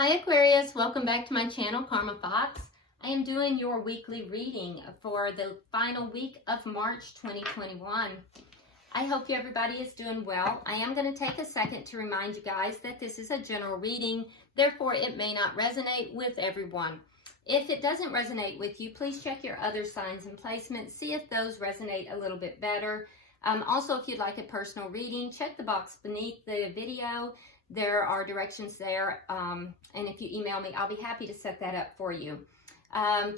Hi Aquarius, welcome back to my channel, Karma Fox. I am doing your weekly reading for the final week of March 2021. I hope everybody is doing well. I am going to take a second to remind you guys that this is a general reading, therefore it may not resonate with everyone. If it doesn't resonate with you, please check your other signs and placements, see if those resonate a little bit better. Also, if you'd like a personal reading, check the box beneath the video. There are directions there, and if you email me, I'll be happy to set that up for you.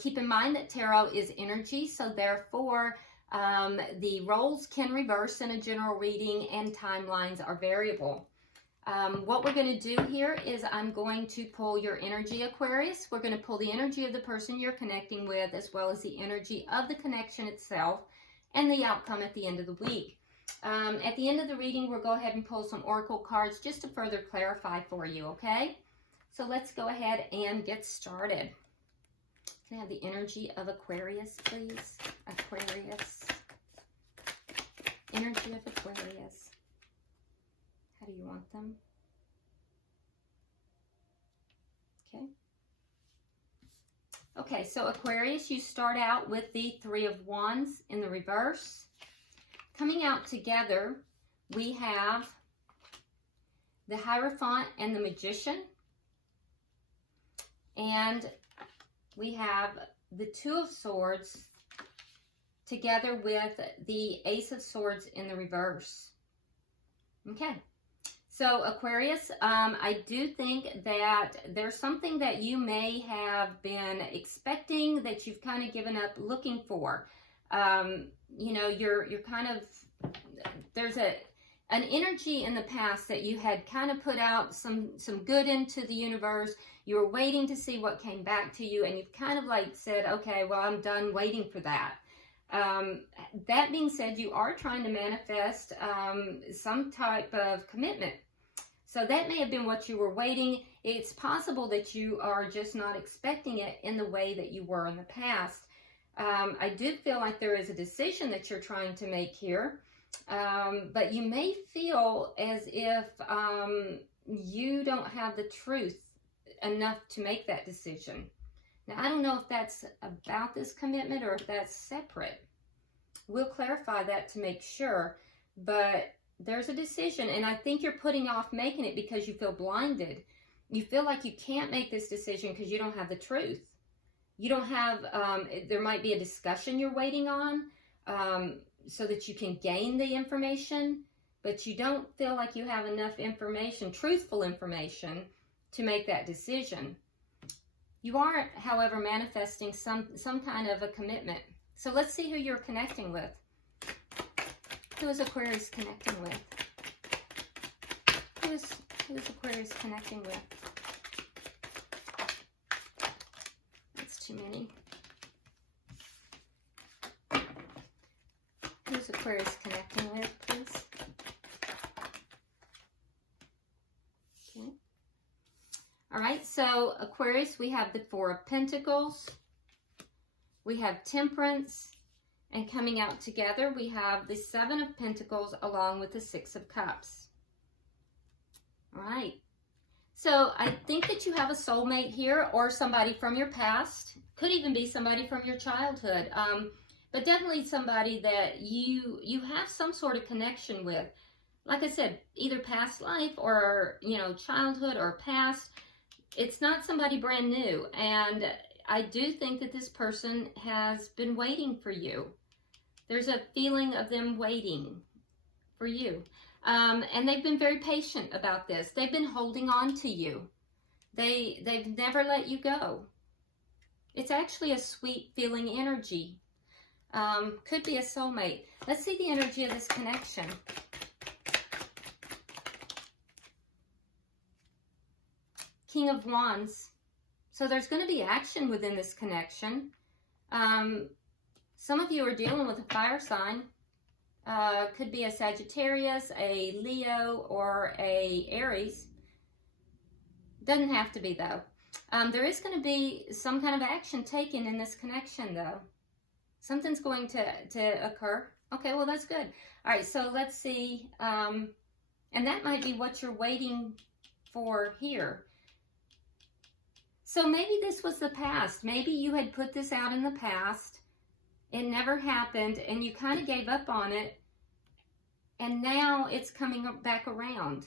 Keep in mind that tarot is energy, so therefore the roles can reverse in a general reading and timelines are variable. What we're going to do here is I'm going to pull your energy, Aquarius. We're going to pull the energy of the person you're connecting with, as well as the energy of the connection itself and the outcome at the end of the week. At the end of the reading, we'll go ahead and pull some oracle cards just to further clarify for you, okay? So let's go ahead and get started. Can I have the energy of Aquarius, please? Aquarius. Energy of Aquarius. How do you want them? Okay. Okay, so Aquarius, you start out with the Three of Wands in the reverse. Coming out together, we have the Hierophant and the Magician. And we have the Two of Swords together with the Ace of Swords in the reverse. Okay. So Aquarius, I do think that there's something that you may have been expecting that you've kind of given up looking for. You know, you're kind of, there's an energy in the past that you had kind of put out some good into the universe. You were waiting to see what came back to you, and you've kind of like said, okay, well, I'm done waiting for that. That being said, you are trying to manifest some type of commitment. So that may have been what you were waiting. It's possible that you are just not expecting it in the way that you were in the past. I do feel like there is a decision that you're trying to make here, but you may feel as if you don't have the truth enough to make that decision. Now, I don't know if that's about this commitment or if that's separate. We'll clarify that to make sure, but there's a decision, and I think you're putting off making it because you feel blinded. You feel like you can't make this decision because you don't have the truth. You don't have, there might be a discussion you're waiting on so that you can gain the information, but you don't feel like you have enough information, truthful information, to make that decision. You are, however, manifesting some kind of a commitment. So let's see who you're connecting with. Who is Aquarius connecting with? Who is Aquarius connecting with? Too many. Who's Aquarius connecting with, please? Okay. All right, so Aquarius, we have the Four of Pentacles. We have Temperance. And coming out together, we have the Seven of Pentacles along with the Six of Cups. All right. So I think that you have a soulmate here, or somebody from your past. Could even be somebody from your childhood, but definitely somebody that you have some sort of connection with. Like I said, either past life or, you know, childhood or past. It's not somebody brand new, and I do think that this person has been waiting for you. There's a feeling of them waiting for you. And they've been very patient about this. They've been holding on to you. They've never let you go. It's actually a sweet feeling energy. Could be a soulmate. Let's see the energy of this connection. King of Wands. So there's going to be action within this connection. Some of you are dealing with a fire sign. Could be a Sagittarius, a Leo, or a Aries. Doesn't have to be, though. There is going to be some kind of action taken in this connection, though. Something's going to occur. Okay, well, that's good. All right, so let's see. And that might be what you're waiting for here. So maybe this was the past. Maybe you had put this out in the past. It never happened, and you kind of gave up on it, and now it's coming back around.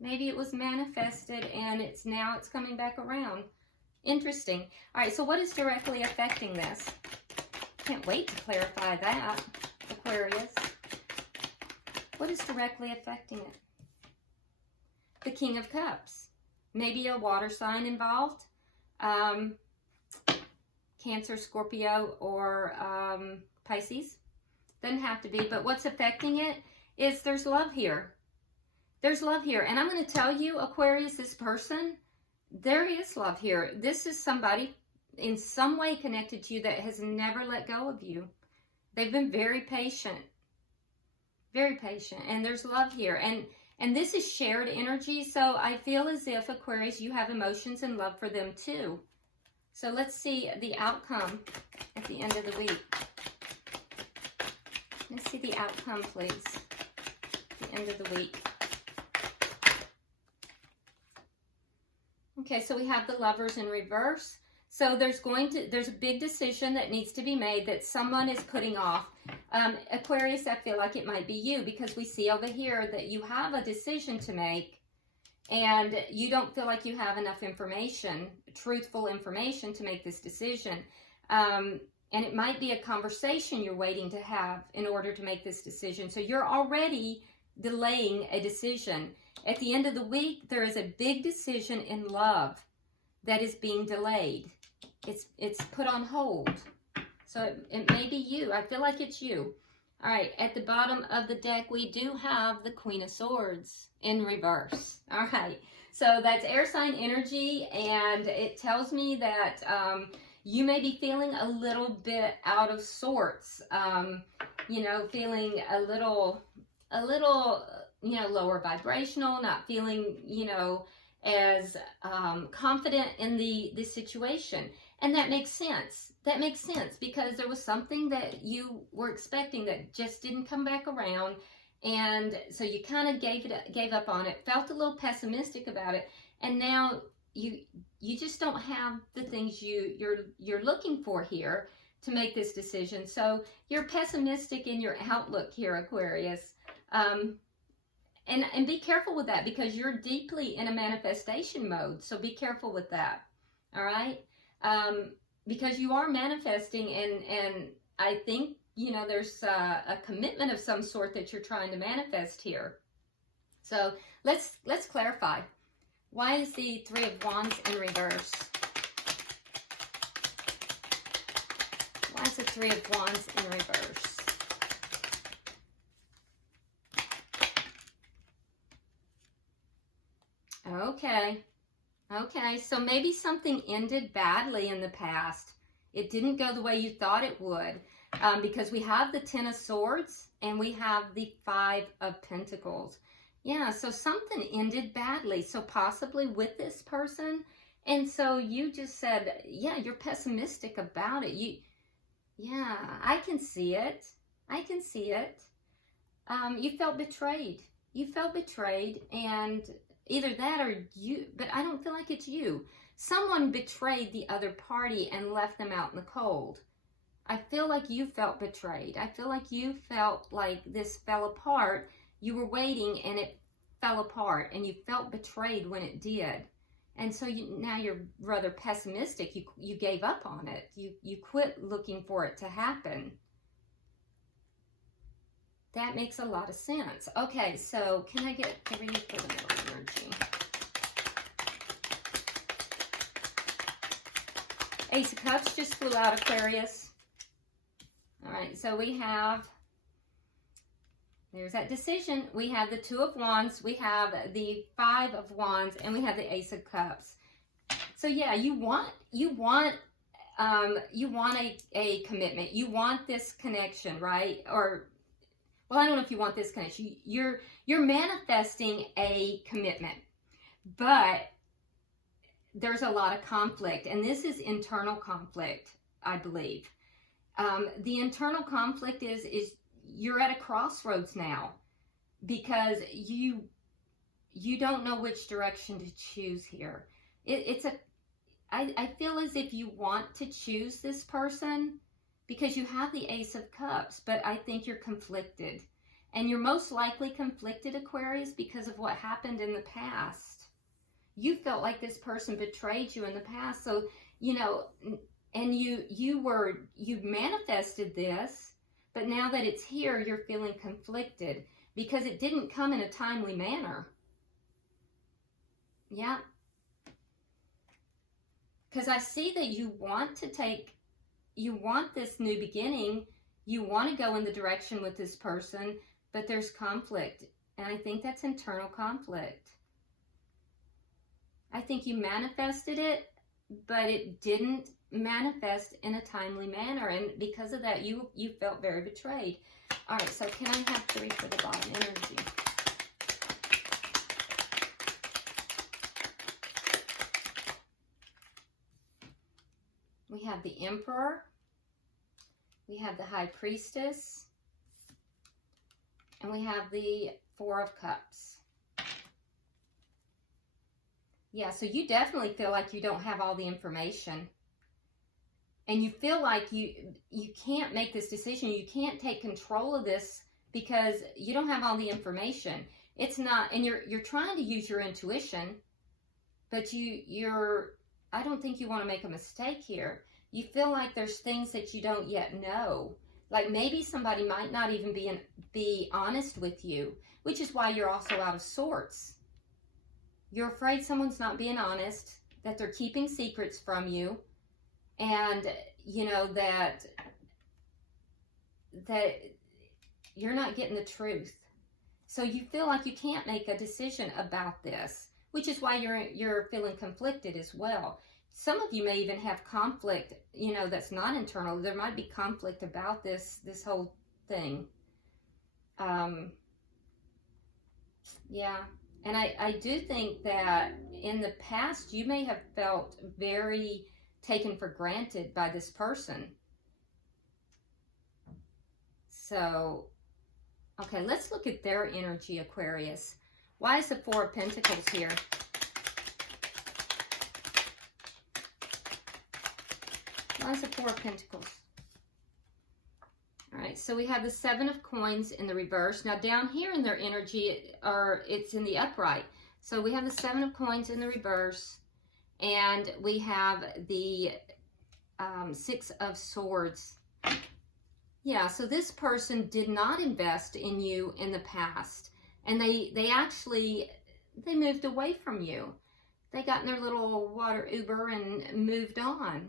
Maybe it was manifested, and now it's coming back around. Interesting. All right, so what is directly affecting this? Can't wait to clarify that, Aquarius. What is directly affecting it? The King of Cups. Maybe a water sign involved. Cancer, Scorpio, or Pisces. Doesn't have to be, but what's affecting it is there's love here. There's love here. And I'm going to tell you, Aquarius, this person, there is love here. This is somebody in some way connected to you that has never let go of you. They've been very patient. Very patient. And there's love here. And this is shared energy. So I feel as if, Aquarius, you have emotions and love for them too. So let's see the outcome at the end of the week. Let's see the outcome, please. At the end of the week. Okay, so we have the Lovers in reverse. So there's a big decision that needs to be made that someone is putting off. Aquarius, I feel like it might be you, because we see over here that you have a decision to make and you don't feel like you have enough information, truthful information, to make this decision. And it might be a conversation you're waiting to have in order to make this decision. So you're already delaying a decision. At the end of the week, there is a big decision in love that is being delayed. It's put on hold. So it may be you. I feel like it's you. All right, at the bottom of the deck, we do have the Queen of Swords in reverse. All right, so that's air sign energy, and it tells me that you may be feeling a little bit out of sorts. You know, feeling a little, you know, lower vibrational, not feeling, you know, as confident in the situation. And that makes sense. That makes sense, because there was something that you were expecting that just didn't come back around. And so you kind of gave up on it, felt a little pessimistic about it. And now you just don't have the things you're looking for here to make this decision. So you're pessimistic in your outlook here, Aquarius. And be careful with that, because you're deeply in a manifestation mode. So be careful with that. All right. Because you are manifesting, and I think, you know, there's a commitment of some sort that you're trying to manifest here. So let's clarify. Why is the Three of Wands in reverse? Why is the Three of Wands in reverse? Okay, so maybe something ended badly in the past. It didn't go the way you thought it would, because we have the Ten of Swords and we have the Five of Pentacles. Yeah, so something ended badly, so possibly with this person. And so you just said, yeah, you're pessimistic about it. Yeah, I can see it. I can see it. You felt betrayed. You felt betrayed, and either that or you, but I don't feel like it's you. Someone betrayed the other party and left them out in the cold. I feel like you felt betrayed. I feel like you felt like this fell apart. You were waiting and it fell apart, and you felt betrayed when it did. And so now you're rather pessimistic. You gave up on it. You quit looking for it to happen. That makes a lot of sense. Okay, so can I get the read for the middle energy? Ace of Cups just flew out, Aquarius. All right, so we have, there's that decision. We have the Two of Wands, we have the Five of Wands, and we have the Ace of Cups. So yeah, you want a commitment. You want this connection, right? Or, well, I don't know if you want this connection. You're manifesting a commitment, but there's a lot of conflict, and this is internal conflict, I believe. The internal conflict is you're at a crossroads now, because you don't know which direction to choose here. It's I feel as if you want to choose this person because you have the Ace of Cups, but I think you're conflicted. And you're most likely conflicted, Aquarius, because of what happened in the past. You felt like this person betrayed you in the past. So, you know, and you manifested this, but now that it's here, you're feeling conflicted because it didn't come in a timely manner. Yeah. Because I see that you want this new beginning. You want to go in the direction with this person, but there's conflict. And I think that's internal conflict. I think you manifested it, but it didn't manifest in a timely manner. And because of that, you felt very betrayed. All right, so can I have 3 for the bottom energy? We have the Emperor. We have the High Priestess. And we have the 4 of Cups. Yeah, so you definitely feel like you don't have all the information. And you feel like you can't make this decision. You can't take control of this because you don't have all the information. It's not, and you're trying to use your intuition, but I don't think you want to make a mistake here. You feel like there's things that you don't yet know. Like maybe somebody might not even be honest with you, which is why you're also out of sorts. You're afraid someone's not being honest, that they're keeping secrets from you, and you know that you're not getting the truth. So you feel like you can't make a decision about this, which is why you're feeling conflicted as well. Some of you may even have conflict, you know, that's not internal. There might be conflict about this whole thing. Yeah. And I do think that in the past, you may have felt very taken for granted by this person. So, okay, let's look at their energy, Aquarius. Why is the 4 of Pentacles here? Why is the 4 of Pentacles? All right, so we have the 7 of Coins in the reverse. Now down here in their energy, it's in the upright. So we have the 7 of Coins in the reverse, and we have the 6 of Swords. Yeah, so this person did not invest in you in the past, and they moved away from you. They got in their little water Uber and moved on,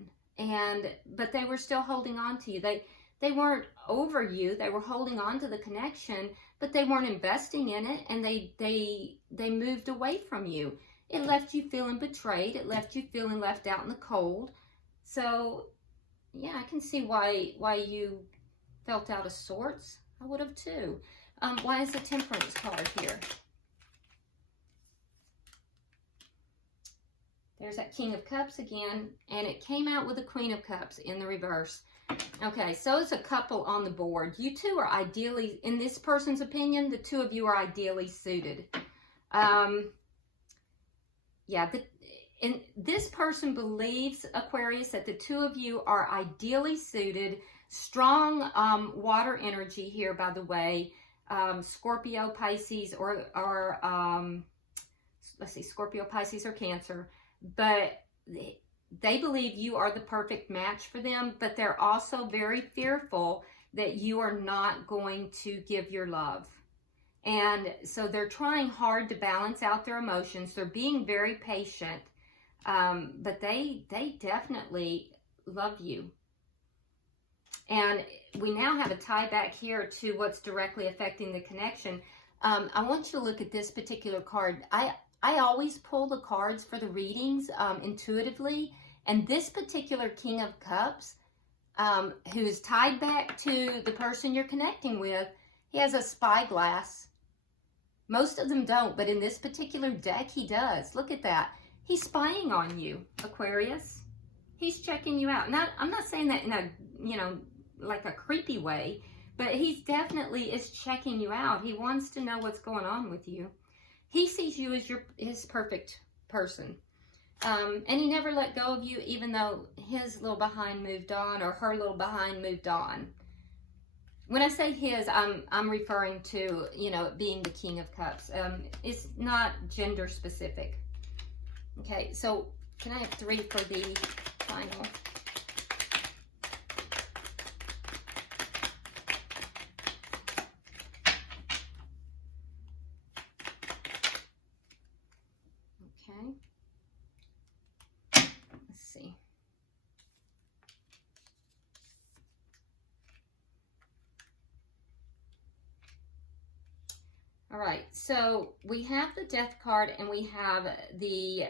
but they were still holding on to you. They weren't over you. They were holding on to the connection, but they weren't investing in it, and they moved away from you. It left you feeling betrayed. It left you feeling left out in the cold. So, yeah, I can see why you felt out of sorts. I would have too. Why is the Temperance card here? There's that King of Cups again, and it came out with the Queen of Cups in the reverse. Okay, so it's a couple on the board. You two are ideally, in this person's opinion, the two of you are ideally suited. Yeah, and this person believes, Aquarius, that the two of you are ideally suited. Strong water energy here, by the way. Scorpio, Pisces, or let's see, Scorpio, Pisces, or Cancer. But they believe you are the perfect match for them, but they're also very fearful that you are not going to give your love. And so they're trying hard to balance out their emotions. They're being very patient, but they definitely love you. And we now have a tie back here to what's directly affecting the connection. I want you to look at this particular card. I always pull the cards for the readings intuitively. And this particular King of Cups, who is tied back to the person you're connecting with, he has a spyglass. Most of them don't, but in this particular deck, he does. Look at that. He's spying on you, Aquarius. He's checking you out. Now, I'm not saying that in a, like a creepy way, but he's definitely is checking you out. He wants to know what's going on with you. He sees you as his perfect person. And he never let go of you, even though his little behind moved on, or her little behind moved on. When I say his, I'm referring to, you know, being the King of Cups. It's not gender specific. Okay, so can I have 3 for the final? Okay. Let's see. All right, so we have the Death card and we have the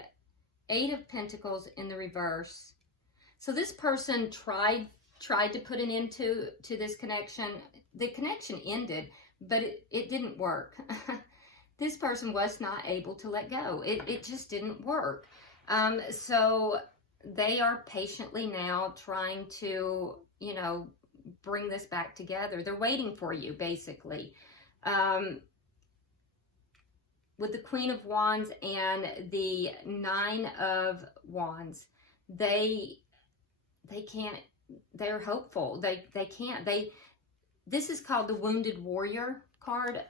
8 of Pentacles in the reverse. So this person tried to put an end to this connection. The connection ended, but it didn't work. This person was not able to let go. It just didn't work. So they are patiently now trying to, you know, bring this back together. They're waiting for you, basically. With the Queen of Wands and the 9 of Wands, they can't, they're hopeful. They can't, this is called the Wounded Warrior card.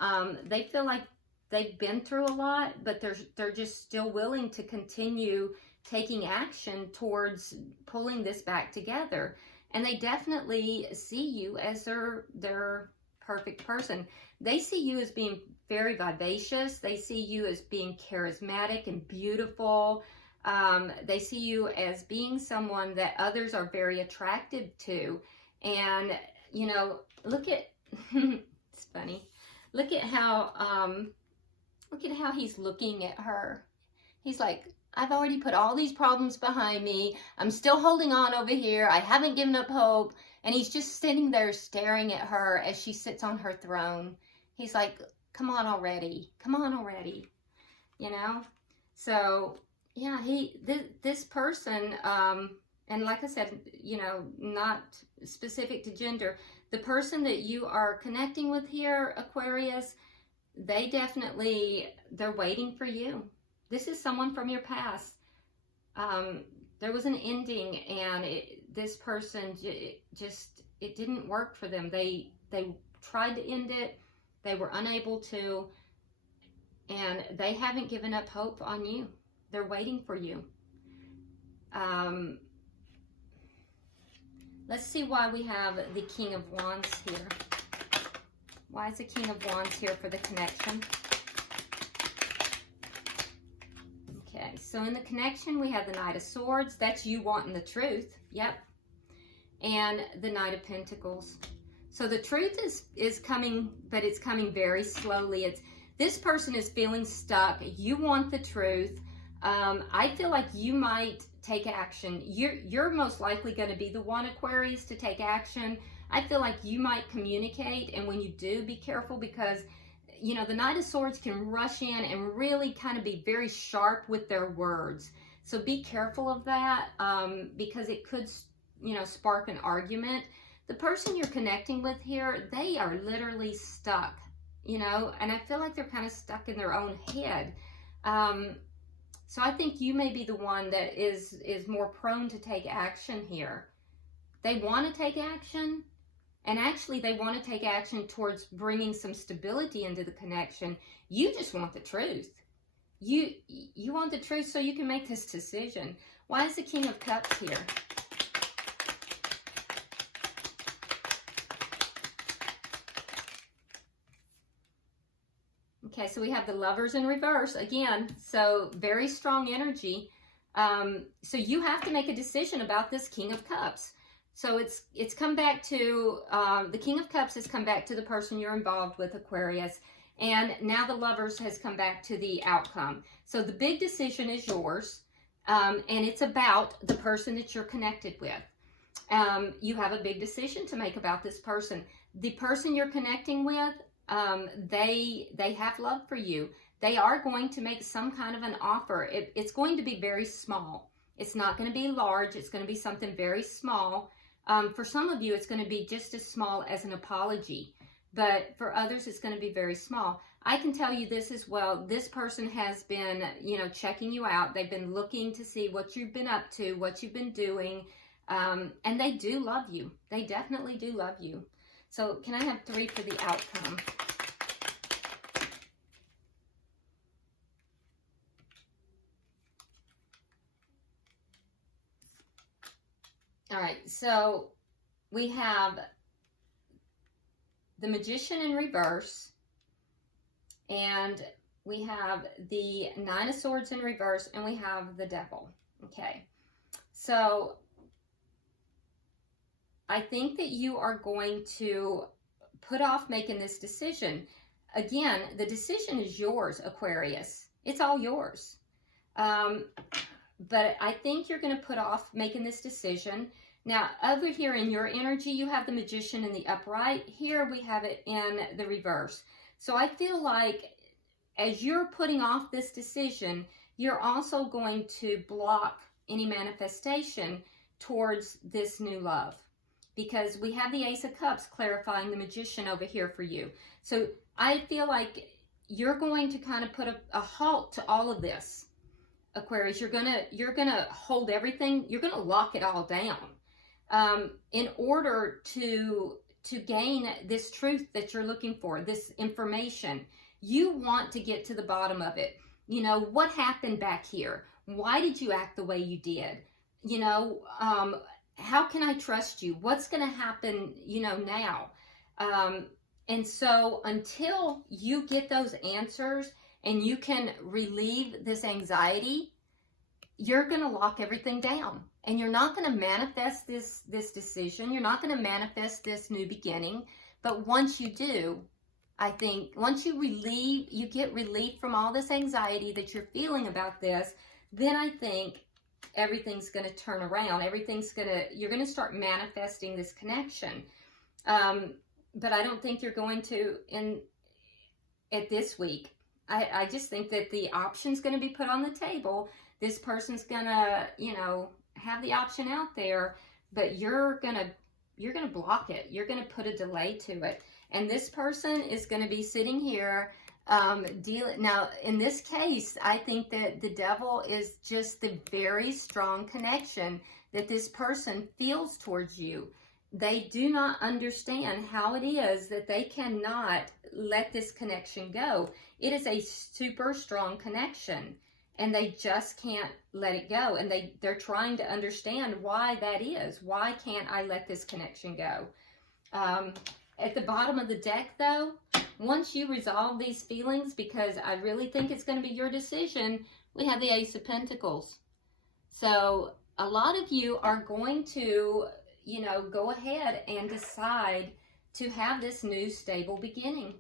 They feel like they've been through a lot, but they're just still willing to continue taking action towards pulling this back together. And they definitely see you as their perfect person. They see you as being very vivacious. They see you as being charismatic and beautiful. They see you as being someone that others are very attracted to. And, you know, look at, it's funny. Look at how he's looking at her. He's like, I've already put all these problems behind me. I'm still holding on over here. I haven't given up hope. And he's just sitting there staring at her as she sits on her throne. He's like, come on already. Come on already. You know? So, yeah, this person, and like I said, you know, not specific to gender, the person that you are connecting with here, Aquarius, they're waiting for you. This is someone from your past. There was an ending, and this person it didn't work for them. They tried to end it. They were unable to, and they haven't given up hope on you. They're waiting for you. Let's see why we have the King of Wands here. Why is the King of Wands here for the connection? Okay, so in the connection, we have the Knight of Swords. That's you wanting the truth. Yep. And the Knight of Pentacles. So the truth is coming, but it's coming very slowly. This person is feeling stuck. You want the truth. I feel like you might take action. You're most likely going to be the one, Aquarius, to take action. I feel like you might communicate, and when you do, be careful, because, you know, the Knight of Swords can rush in and really kind of be very sharp with their words. So be careful of that, because it could, you know, spark an argument. The person you're connecting with here, they are literally stuck, you know, and I feel like they're kind of stuck in their own head. So I think you may be the one that is more prone to take action here. They want to take action, and actually they want to take action towards bringing some stability into the connection. You just want the truth. You want the truth so you can make this decision. Why is the King of Cups here? Okay, so we have the Lovers in reverse again. So very strong energy. So you have to make a decision about this King of Cups. So it's come back to, the King of Cups has come back to the person you're involved with, Aquarius. And now the Lovers has come back to the outcome. So the big decision is yours. And it's about the person that you're connected with. You have a big decision to make about this person. The person you're connecting with, they have love for you. They are going to make some kind of an offer. It's going to be very small. It's not going to be large. It's going to be something very small. For some of you, it's going to be just as small as an apology. But for others, it's going to be very small. I can tell you this as well. This person has been, you know, checking you out. They've been looking to see what you've been up to, what you've been doing. And they do love you. They definitely do love you. So can I have 3 for the outcome? All right, so we have the Magician in reverse, and we have the 9 of Swords in reverse, and we have the Devil. Okay, so I think that you are going to put off making this decision. Again, the decision is yours, Aquarius. It's all yours. But I think you're going to put off making this decision. Now, over here in your energy, you have the Magician in the upright. Here we have it in the reverse. So I feel like as you're putting off this decision, you're also going to block any manifestation towards this new love. Because we have the Ace of Cups clarifying the Magician over here for you. So I feel like you're going to kind of put a halt to all of this, Aquarius. You're gonna hold everything. You're gonna lock it all down in order to gain this truth that you're looking for, this information. You want to get to the bottom of it. You know, what happened back here? Why did you act the way you did? You know, how can I trust you? What's going to happen, you know, now? And so until you get those answers and you can relieve this anxiety, you're going to lock everything down. And you're not going to manifest this decision. You're not going to manifest this new beginning. But once you do, I think once you get relief from all this anxiety that you're feeling about this, then I think everything's going to turn around. You're going to start manifesting this connection. But I don't think you're going to at this week. I just think that the option's going to be put on the table. This person's going to, you know, have the option out there, but you're going to block it. You're going to put a delay to it. And this person is going to be sitting here now, in this case, I think that the Devil is just the very strong connection that this person feels towards you. They do not understand how it is that they cannot let this connection go. It is a super strong connection, and they just can't let it go. And they're trying to understand why that is. Why can't I let this connection go? At the bottom of the deck, though, once you resolve these feelings, because I really think it's going to be your decision, we have the Ace of Pentacles. So a lot of you are going to, you know, go ahead and decide to have this new stable beginning.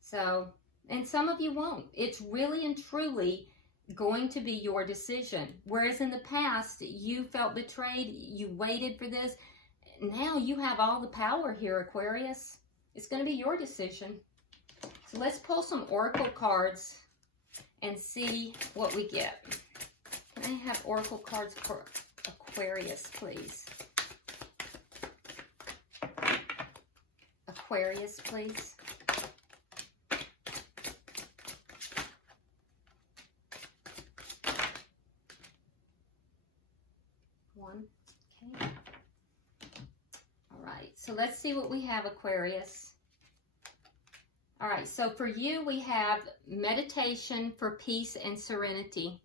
So, and some of you won't. It's really and truly going to be your decision. Whereas in the past, you felt betrayed, you waited for this. Now you have all the power here, Aquarius. It's going to be your decision. So let's pull some oracle cards and see what we get. Can I have oracle cards for Aquarius, please? Aquarius, please. One. Okay. All right. So let's see what we have, Aquarius. All right. So for you, we have meditation for peace and serenity.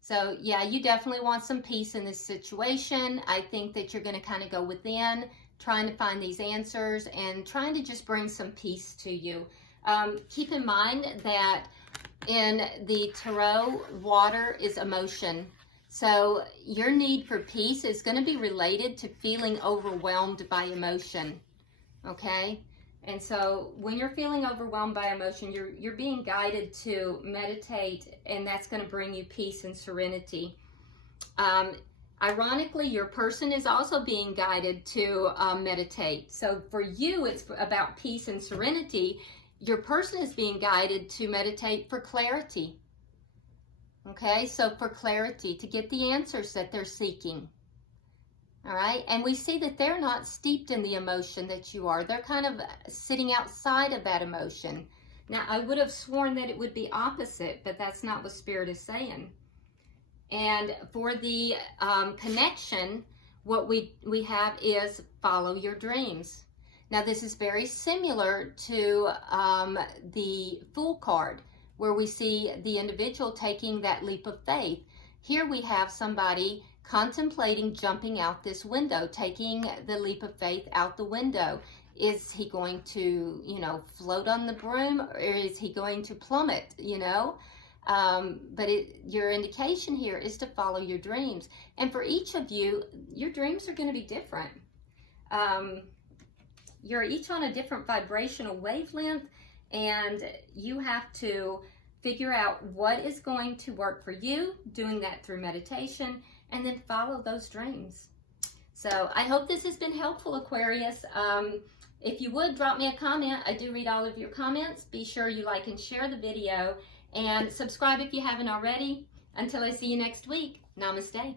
So yeah, you definitely want some peace in this situation. I think that you're going to kind of go within, trying to find these answers and trying to just bring some peace to you. Keep in mind that in the tarot, water is emotion. So your need for peace is going to be related to feeling overwhelmed by emotion. Okay? And so when you're feeling overwhelmed by emotion, you're being guided to meditate, and that's going to bring you peace and serenity. Ironically, your person is also being guided to meditate. So for you, it's about peace and serenity. Your person is being guided to meditate for clarity. Okay, so for clarity, to get the answers that they're seeking. All right, and we see that they're not steeped in the emotion that you are. They're kind of sitting outside of that emotion. Now, I would have sworn that it would be opposite, but that's not what Spirit is saying. And for the connection, what we have is follow your dreams. Now, this is very similar to the Fool card, where we see the individual taking that leap of faith. Here we have somebody contemplating jumping out this window, taking the leap of faith out the window. Is he going to, you know, float on the broom, or is he going to plummet, you know? But your indication here is to follow your dreams. And for each of you, your dreams are going to be different. You're each on a different vibrational wavelength, and you have to figure out what is going to work for you, doing that through meditation, and then follow those dreams. So I hope this has been helpful, Aquarius. If you would, drop me a comment. I do read all of your comments. Be sure you like and share the video, and subscribe if you haven't already. Until I see you next week, namaste.